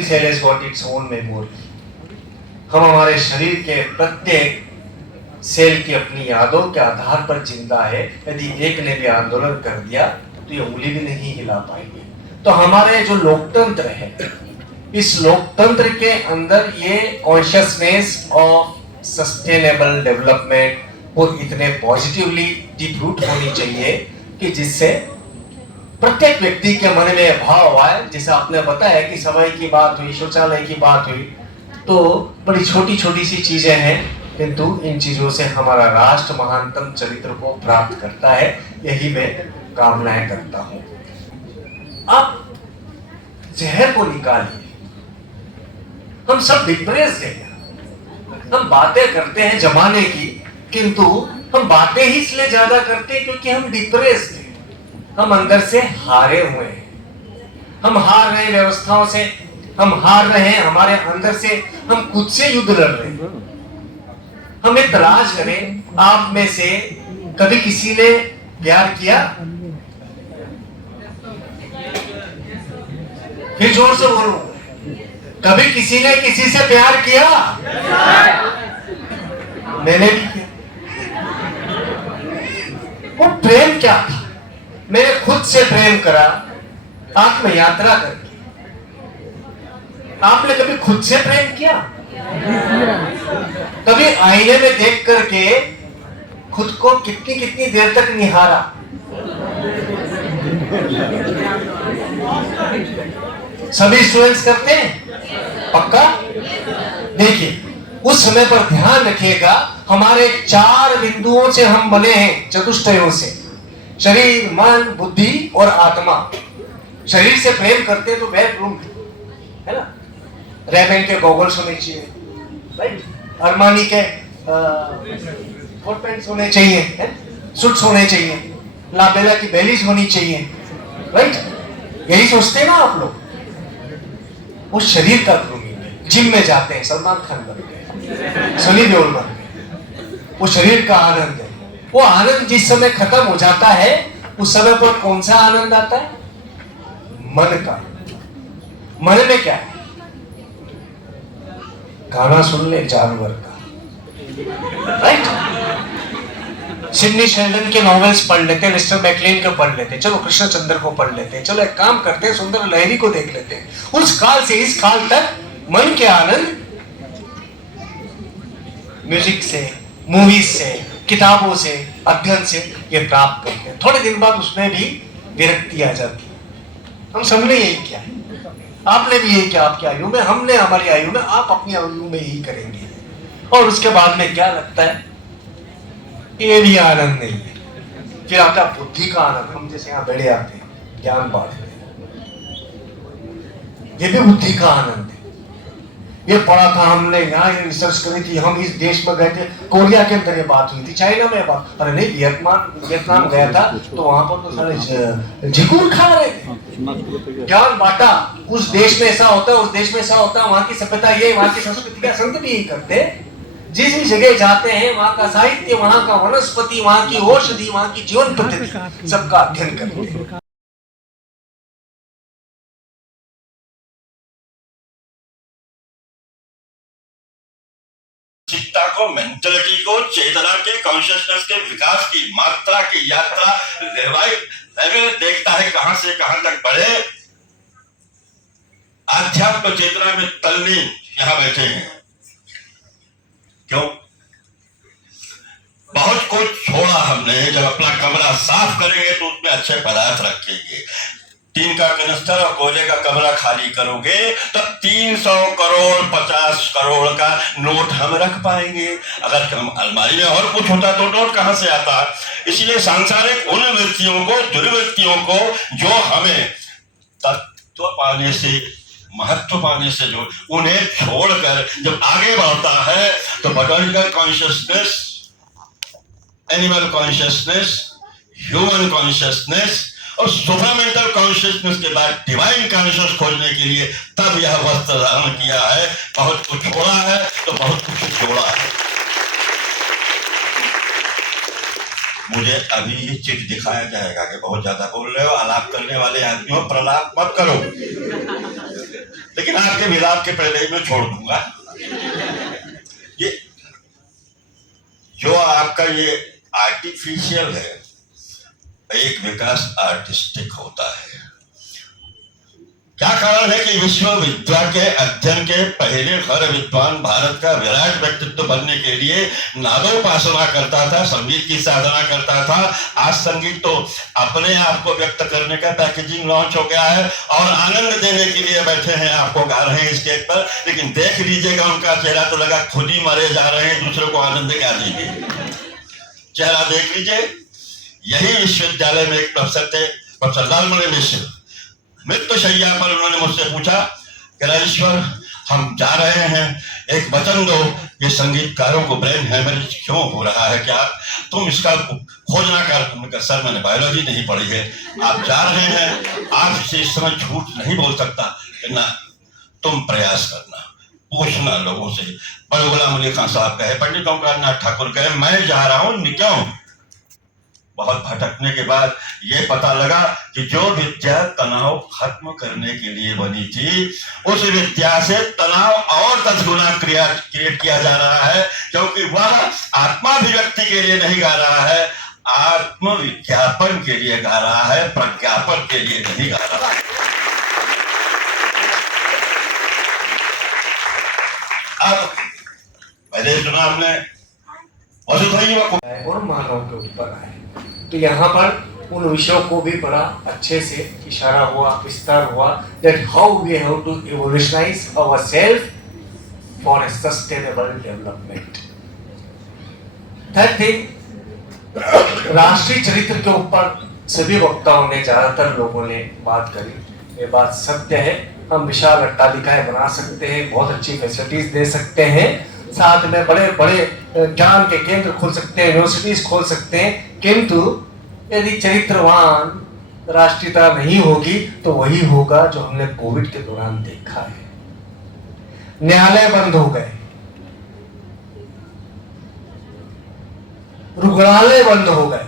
Every cell has got its own memory. हम हमारे शरीर के प्रत्येक सेल की अपनी यादों के आधार पर जिंदा है। यदि एक ने भी आंदोलन कर दिया तो ये उंगली भी नहीं हिला पाएंगे। तो हमारे जो लोकतंत्र है, इस लोकतंत्र के अंदर ये कॉन्शियसनेस ऑफ सस्टेनेबल डेवलपमेंट वो इतने पॉजिटिवली डीप रूट होनी चाहिए कि जिससे प्रत्येक व्यक्ति के मन में भाव आए। जैसे आपने बताया कि सफाई की बात हुई, शौचालय की बात हुई, तो बड़ी छोटी छोटी सी चीजें हैं, किंतु इन चीजों से हमारा राष्ट्र महानतम चरित्र को प्राप्त करता है। यही मैं कामनाएं करता हूं। अब जहर को निकालिए। हम सब डिप्रेस्ड हैं। हम बातें करते हैं जमाने की, किंतु हम बातें ही इसलिए ज्यादा करते हैं क्योंकि हम डिप्रेस्ड हैं। हम अंदर से हारे हुए हैं। हम हार रहे हैं व्यवस्थाओं से, हम हार रहे हैं हमारे अंदर से, हम खुद से युद्ध लड़ रहे हैं। हम एक तलाश करें, आप में से कभी किसी ने प्यार किया? फिर जोर से बोलो, कभी किसी ने किसी से प्यार किया? मैंने भी किया। वो प्रेम क्या था? मैंने खुद से प्रेम करा, आत्म यात्रा करके। आपने कभी खुद से प्रेम किया? कभी आईने में देख करके खुद को कितनी कितनी देर तक निहारा? सभी स्टूडेंट्स करते हैं? पक्का? देखिए, उस समय पर ध्यान रखिएगा, हमारे 4 बिंदुओं से हम बने हैं, चतुष्टयों से, शरीर, मन, बुद्धि और आत्मा। शरीर से प्रेम करते हैं तो बेडरूम है ना, रेबन के गॉगल्स होने चाहिए, राइट, अरमानी के कोट पैंट्स होने चाहिए, सूट्स होने चाहिए, लाबेला की बेलीज होनी चाहिए, राइट। यही सोचते हैं ना आप लोग। वो शरीर का ग्रूमिंग है। जिम में जाते हैं, सलमान खान बन गए, सनी देओल बन गए। वो शरीर का आनंद है। वो आनंद जिस समय खत्म हो जाता है, उस समय पर कौन सा आनंद आता है? मन का। मन में क्या है? गाना सुन ले जानवर का, राइट। सिडनी शेल्डन के नॉवेल्स पढ़ लेते हैं, मिस्टर मैकलेन को पढ़ लेते हैं, चलो कृष्णचंद्र को पढ़ लेते हैं, चलो एक काम करते हैं, सुंदर लहरी को देख लेते हैं। उस काल से इस काल तक मन के आनंद म्यूजिक से, मूवीज से, किताबों से, अध्ययन से ये प्राप्त करते हैं। थोड़े दिन बाद उसमें भी विरक्ति आ जाती है। हम सबने यही किया है, आपने भी यही किया आपकी आयु में, हमने हमारी आयु में, आप अपनी आयु में यही करेंगे। और उसके बाद में क्या लगता है? ये भी आनंद नहीं है। फिर आता बुद्धि का आनंद। हम जैसे यहाँ बैठे आते हैं, ज्ञान बांटते हैं, ये भी बुद्धि का आनंद है। ये पढ़ा था हमने, यहाँ ये रिसर्च करी थी, हम इस देश में गए थे, कोरिया के अंदर ये बात हुई थी, चाइना में बात, अरे नहीं, वियतनाम गया था तो वहां पर तो सारे झिगुर खा रहे थे। ज्ञान बांटा, उस देश में ऐसा होता है, उस देश में ऐसा होता है, वहां की सभ्यता ये, वहां की संस्कृति क्या, संत भी यही करते। जिस भी जगह जाते हैं, वहां का साहित्य, वहां का वनस्पति, वहां की औषधि, वहां की जीवन पद्धति, सबका अध्ययन करते हैं। चित्ता को, मेंटलिटी को, चेतना के, कॉन्शियसनेस के विकास की मात्रा की यात्रा लेवल देखता है, कहां से कहां तक बढ़े। आध्यात्म चेतना में तल्लीन यहां बैठे हैं। क्यों? बहुत कुछ छोड़ा हमने। जब अपना कमरा साफ करेंगे तो उसमें अच्छे पदार्थ रखेंगे। टीन का कनस्तर और कोयले का कमरा खाली करोगे तो 300 करोड़ 50 करोड़ का नोट हम रख पाएंगे। अगर हम अलमारी में और कुछ होता तो नोट कहां से आता? इसलिए सांसारिक उन व्यक्तियों को, दुर्व्यक्तियों को, जो हमें तत्व पाने से, महत्व पाने से, जो उन्हें छोड़कर जब आगे बढ़ता है तो botanical consciousness, animal consciousness, human consciousness और सुपरमेंटल कॉन्शियसनेस के बाद डिवाइन कॉन्शियस खोजने के लिए तब यह वस्त्र धारण किया है। बहुत कुछ छोड़ा है तो बहुत कुछ जोड़ा है। मुझे अभी ये चित्र दिखाया जाएगा कि बहुत ज्यादा बोल रहे हो, आलाप करने वाले आदमियों, प्रलाप मत करो। लेकिन आपके मिलाप के पहले ही मैं छोड़ दूंगा। ये जो आपका ये आर्टिफिशियल है, एक विकास आर्टिस्टिक होता है। क्या कारण है कि विश्वविद्या के अध्ययन के पहले हर विद्वान भारत का विराट व्यक्तित्व बनने के लिए नादोपासना करता था, संगीत की साधना करता था। आज संगीत तो अपने आप को व्यक्त करने का पैकेजिंग लॉन्च हो गया है और आनंद देने के लिए बैठे हैं, आपको गा रहे हैं स्टेज पर, लेकिन देख लीजिएगा उनका चेहरा तो लगा खुद ही मरे जा रहे हैं, दूसरों को आनंद क्या देंगे। चेहरा देख लीजिए। यही विश्वविद्यालय में एक प्रोफेसर थे, प्रोफेसर लालमणि मिश्र। मृत्यु शैया पर उन्होंने मुझसे पूछा कि राजेश्वर, हम जा रहे हैं, एक वचन दो, ये संगीतकारों को ब्रेन हैमरेज क्यों हो रहा है, क्या तुम इसका खोज ना कर। तुमने कहा सर मैंने बायोलॉजी नहीं पढ़ी है, आप जा रहे हैं, आपसे इस समय झूठ नहीं बोल सकता, ना तुम प्रयास करना, पूछना लोगों से। बड़े गुलाम अली खान साहब कहे, पंडित ओंकारनाथ ठाकुर कहे, मैं जा रहा हूँ, क्यों? बहुत भटकने के बाद ये पता लगा कि जो विद्या तनाव खत्म करने के लिए बनी थी, उस विद्या से तनाव और 10 गुना क्रिएट किया जा रहा है, क्योंकि वह आत्माभिव्यक्ति के लिए नहीं गा रहा है, आत्मविज्ञापन के लिए गा रहा है, प्रज्ञापन के लिए नहीं गा रहा है। अब पहले सुना हमने और मानव के ऊपर आए, तो यहाँ पर उन विषयों को भी बड़ा अच्छे से इशारा हुआ, विस्तार हुआ, that how we have to evolutionize ourselves for a sustainable development. Third thing, राष्ट्रीय चरित्र के ऊपर सभी वक्ताओं ने, ज्यादातर लोगों ने बात करी। ये बात सत्य है, हम विशाल अट्टालिकाएं बना सकते हैं, बहुत अच्छी फैसिलिटीज दे सकते हैं, साथ में बड़े बड़े ज्ञान के केंद्र खोल सकते हैं, यूनिवर्सिटीज खोल सकते हैं, किंतु यदि चरित्रवान राष्ट्रीयता नहीं होगी तो वही होगा जो हमने कोविड के दौरान देखा है। न्यायालय बंद हो गए, रुग्णालय बंद हो गए,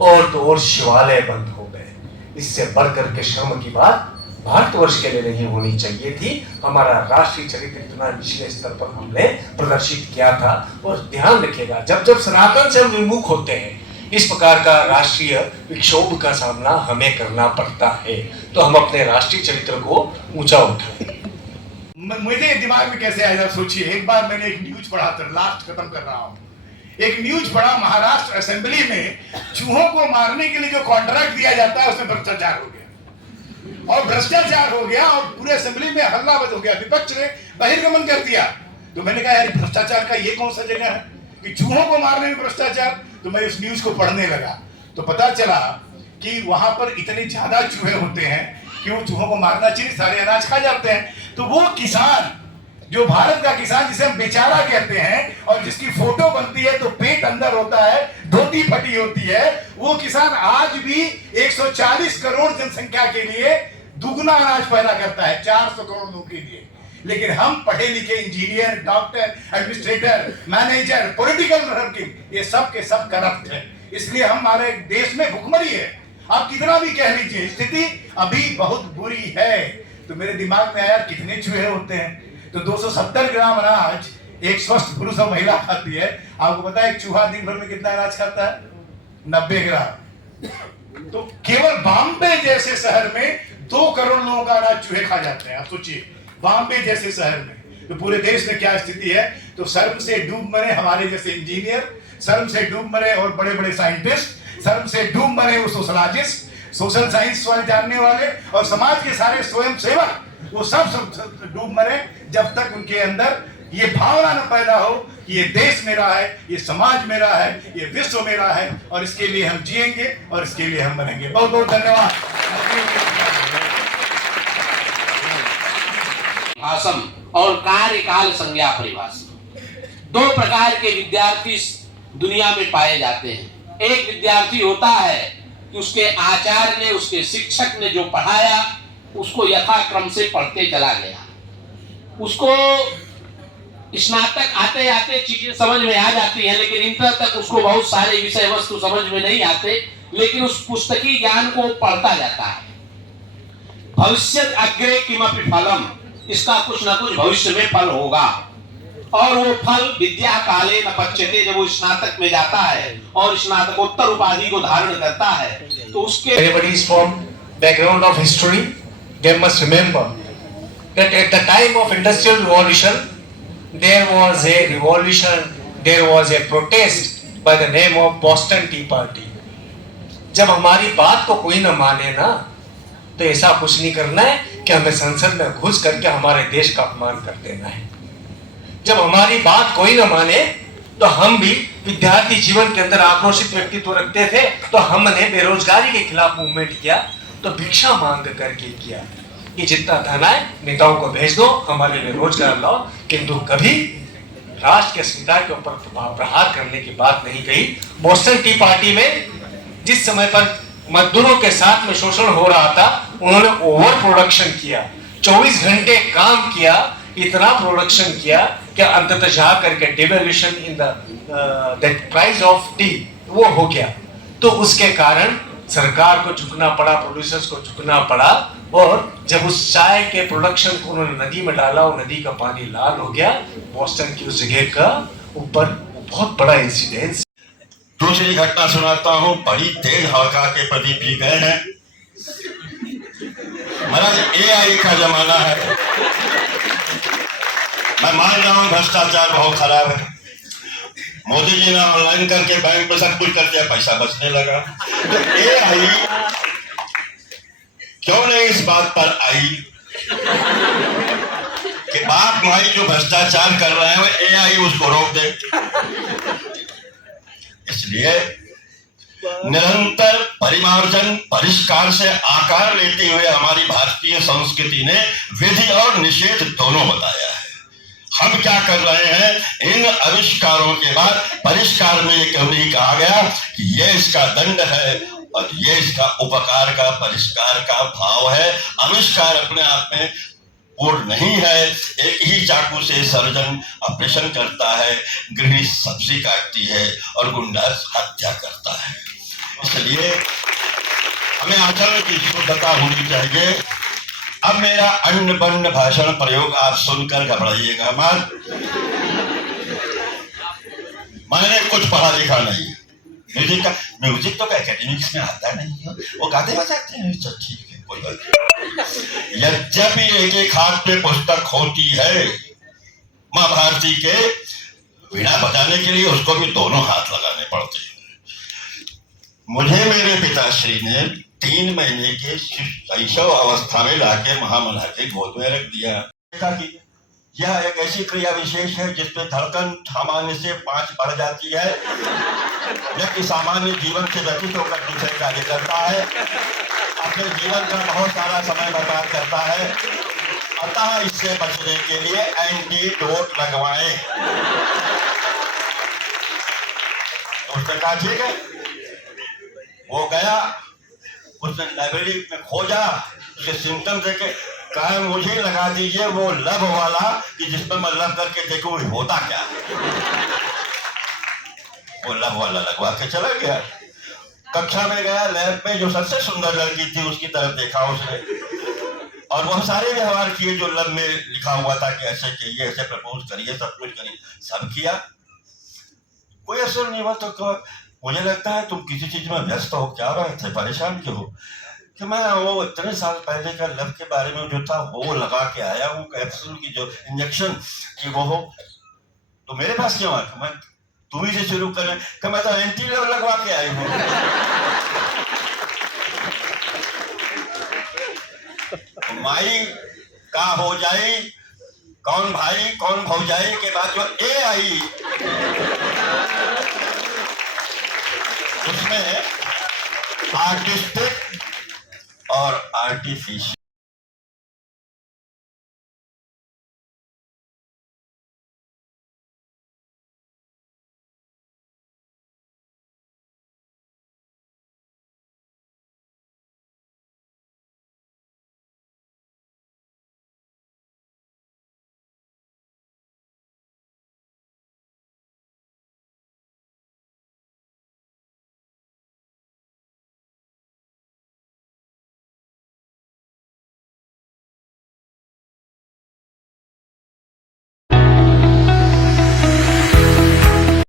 और तो और शिवालय बंद हो गए। इससे बढ़कर के शर्म की बात भारतवर्ष के लिए नहीं होनी चाहिए थी। हमारा राष्ट्रीय चरित्र इतना निचले स्तर पर हमने प्रदर्शित किया था। और ध्यान रखिएगा, जब जब सनातन से हम विमुख होते हैं, इस प्रकार का राष्ट्रीय विक्षोभ का सामना हमें करना पड़ता है, तो हम अपने राष्ट्रीय चरित्र को ऊंचा उठाएं। मुझे दिमाग में कैसे आया, सोचिए। एक बार मैंने एक न्यूज पढ़ा था, लास्ट खत्म कर रहा हूँ। एक न्यूज पढ़ा, महाराष्ट्र असेंबली में चूहों को मारने के लिए जो कॉन्ट्रैक्ट दिया जाता है उसमें भ्रष्टाचार हो गया, और भ्रष्टाचार हो गया और पूरे असेंबली में हल्ला हो गया, विपक्ष ने बहिर्गमन कर दिया। तो मैंने कहा यार भ्रष्टाचार का ये कौन सा जगह है कि चूहों को मारने में भ्रष्टाचार। तो मैं उस न्यूज को पढ़ने लगा तो पता चला कि वहां पर इतने ज्यादा चूहे होते हैं कि वो चूहों को मारना चाहिए, सारे अनाज खा जाते हैं। तो वो किसान, जो भारत का किसान जिसे हम बेचारा कहते हैं और जिसकी फोटो बनती है तो पेट अंदर होता है, धोती फटी होती है, वो किसान आज भी 140 करोड़ जनसंख्या के लिए दुगना अनाज पैदा करता है, 400 करोड़ लोगों के लिए। लेकिन हम पढ़े लिखे engineer, doctor, administrator, manager, political working, ये सब के सब करप्ट है। इसलिए हमारे देश में भुखमरी है। आप कितना भी कह लीजिए, स्थिति अभी बहुत बुरी है। तो मेरे दिमाग में आया कितने चूहे होते हैं, तो 270 ग्राम अनाज एक स्वस्थ पुरुष और महिला खाती है। आपको पता है एक चूहा दिन भर में कितना अनाज खाता है? 90 ग्राम। तो केवल बॉम्बे जैसे शहर में 2 करोड़ लोगों का अनाज चूहे खा जाते हैं। आप सोचिए, बॉम्बे जैसे शहर में, तो पूरे देश में क्या स्थिति है। तो शर्म से डूब मरे हमारे जैसे इंजीनियर, शर्म से डूब मरे और बड़े बड़े साइंटिस्ट, शर्म से डूब मरे वो सोशलॉजिस्ट, सोशल साइंस वाले जानने वाले, और समाज के सारे स्वयं सेवक, वो सब डूब मरे जब तक उनके अंदर ये भावना न पैदा हो कि ये देश मेरा है, ये समाज मेरा है, ये विश्व मेरा है, और इसके लिए हम जिएंगे और इसके लिए हम मरेंगे। बहुत बहुत धन्यवाद। भाषण और कार्यकाल संज्ञा परिभाषा, 2 प्रकार के विद्यार्थी दुनिया में पाए जाते हैं। एक विद्यार्थी होता है कि उसके आचार्य ने, उसके शिक्षक ने जो पढ़ाया उसको यथाक्रम से पढ़ते चला गया, उसको स्नातक आते आते चीजें समझ में आ जाती हैं, लेकिन इंटर तक उसको बहुत सारे विषय वस्तु समझ में नहीं आते, लेकिन उस पुस्तकीय ज्ञान को पढ़ता जाता है। भविष्य अग्रे किमपि फलम, इसका कुछ ना कुछ भविष्य में फल होगा। और वो फल विद्या काले न पच्यते, जब वो स्नातक में जाता है और स्नातकोत्तर उपाधि को धारण करता है तो उसके Everybody is from background of history. They must remember that at the time of Industrial Revolution, there was a revolution, there was a protest by the name of Boston Tea Party. जब हमारी बात को कोई न माने ना, तो ऐसा कुछ नहीं करना है कि हमें संसद में घुस करके हमारे देश का अपमान कर देना है। जब हमारी बात कोई न माने तो हम भी विद्यार्थी जीवन के अंदर आक्रोशित व्यक्तित्व रखते थे, तो हमने बेरोजगारी के खिलाफ मूवमेंट किया, तो भिक्षा मांग करके किया कि जितना धन आए नेताओं को भेज दो, हमारे लिए रोजगार लाओ, किंतु कभी राष्ट्र के अस्मिता के ऊपर प्रहार करने की बात नहीं कही। बोस्टन टी पार्टी में जिस समय पर मजदूरों के साथ में शोषण हो रहा था, उन्होंने ओवर प्रोडक्शन किया, 24 घंटे काम किया, इतना प्रोडक्शन किया कि अंततः जा करके devaluation in that price of T वो हो गया। तो उसके कारण सरकार को झुकना पड़ा, प्रोड्यूसर्स को झुकना पड़ा, और जब उस चाय के प्रोडक्शन को उन्होंने नदी में डाला, वो नदी का पानी लाल हो गया। बोस्टन की उस जगह का ऊपर बहुत बड़ा इंसिडेंस। दूसरी घटना सुनाता हूँ। बड़ी तेज हवा के प्रदीप जी गए हैं। महाराज AI का जमाना है, मैं मान रहा हूँ भ्रष्टाचार बहुत खराब है। मोदी जी ने ऑनलाइन करके बैंक में सब कुछ कर दिया, पैसा बचने लगा। तो AI क्यों नहीं इस बात पर आई कि बाप भाई जो भ्रष्टाचार कर रहे हैं वो AI उसको रोक दे। इसलिए निरंतर परिमार्जन परिष्कार से आकार लेते हुए हमारी भारतीय संस्कृति ने विधि और निषेध दोनों बताया है। हम क्या कर रहे हैं, इन आविष्कारों के बाद परिष्कार में ये क्यों नहीं कहा गया कि ये इसका दंड है और ये इसका उपकार का परिष्कार का भाव है। आविष्कार अपने आप में पूर्ण नहीं है। एक ही चाकू से सर्जन ऑपरेशन करता है, गृहिणी सब्जी काटती है और गुंडा हत्या करता है। इसलिए हमें आचरण की शुद्धता होनी चाहिए। अब मेरा अन्न बन्न भाषण प्रयोग आप सुनकर घबराइएगा मत। मैंने कुछ पढ़ा लिखा नहीं। म्यूजिक तो एकेडमिक्स में आता नहीं है, वो गाते बजाते हैं, तो ठीक है, कोई बात नहीं। यद्यपि एक एक हाथ पे पुस्तक होती है, माँ भारती के वीणा बजाने के लिए उसको भी दोनों हाथ लगाने पड़ते हैं। मुझे मेरे पिताश्री ने 3 महीने के शैशव अवस्था में लाके महामना के गोद में रख दिया। कि यह एक ऐसी क्रिया विशेष है जिसमें धड़कन सामान्य से 5 बढ़ जाती है, व्यक्ति सामान्य जीवन से व्यतीत होकर दूसरे कार्य करता है, अपने जीवन का बहुत सारा समय बर्बाद करता है। अतः इससे बचने के लिए एंटीडोट लगवाएं। उसने कहा ठीक है। वो गया, उसने लाइब्रेरी में खोजा, उसके सिम्टम देखे, कहा मुझे लगा दीजिए वो लब वाला कि जिसमें मैं लब करके देखूं होता क्या। वो लब वाला लगवा के चला गया। कक्षा में गया, लैब में जो सबसे सुंदर लड़की थी उसकी तरफ देखा उसने, और वह सारे व्यवहार किए जो लब में लिखा हुआ था कि ऐसे कहिए, ऐसे प्रपोज करिए, सब कुछ करिए, सब किया, कोई असर नहीं हुआ। तो मुझे लगता है तुम किसी चीज में व्यस्त हो, क्या रहे थे, परेशान क्यों हो? कि मैं वो इतने साल पहले का लब के बारे में जो था वो लगा के आया हूँ, कैप्सूल की जो इंजेक्शन कि वो हो। तो मेरे पास क्यों आया? मैं तुम ही से शुरू करें कि मैं तो एंटी लब लगवा के आई हूँ। माई का हो जाए, कौन भाई कौन भौजाई के बाद जो ए आई, उसमें आर्टिस्टिक और आर्टिफिशियल